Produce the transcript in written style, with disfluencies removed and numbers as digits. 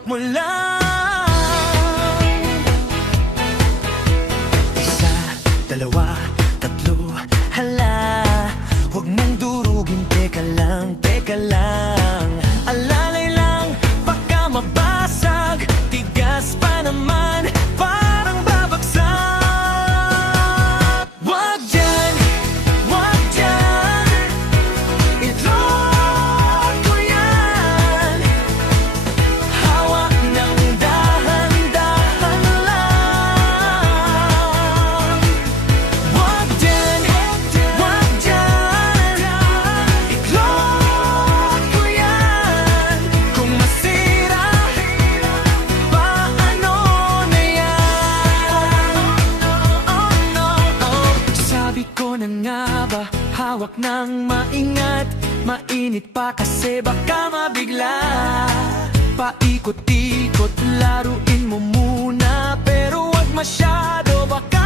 hawak mo lang. Isa, dalawa, tatlo, hala, huwag mong durugin, teka lang, teka lang. Alalay lang, baka mabasag, tigas pa naman, parang babagsak. Wag dyan, i-load ko yan. Hawak ng dahan-dahan lang. Wag dyan, i-load ko yan. Kung masira, paano na yan? Oh no, oh. Sabi ko na nga ba, hawak ng maingat. Mainit pa kasi baka mabigla. Paikot-ikot, laruin mo muna, pero wag masyado, baka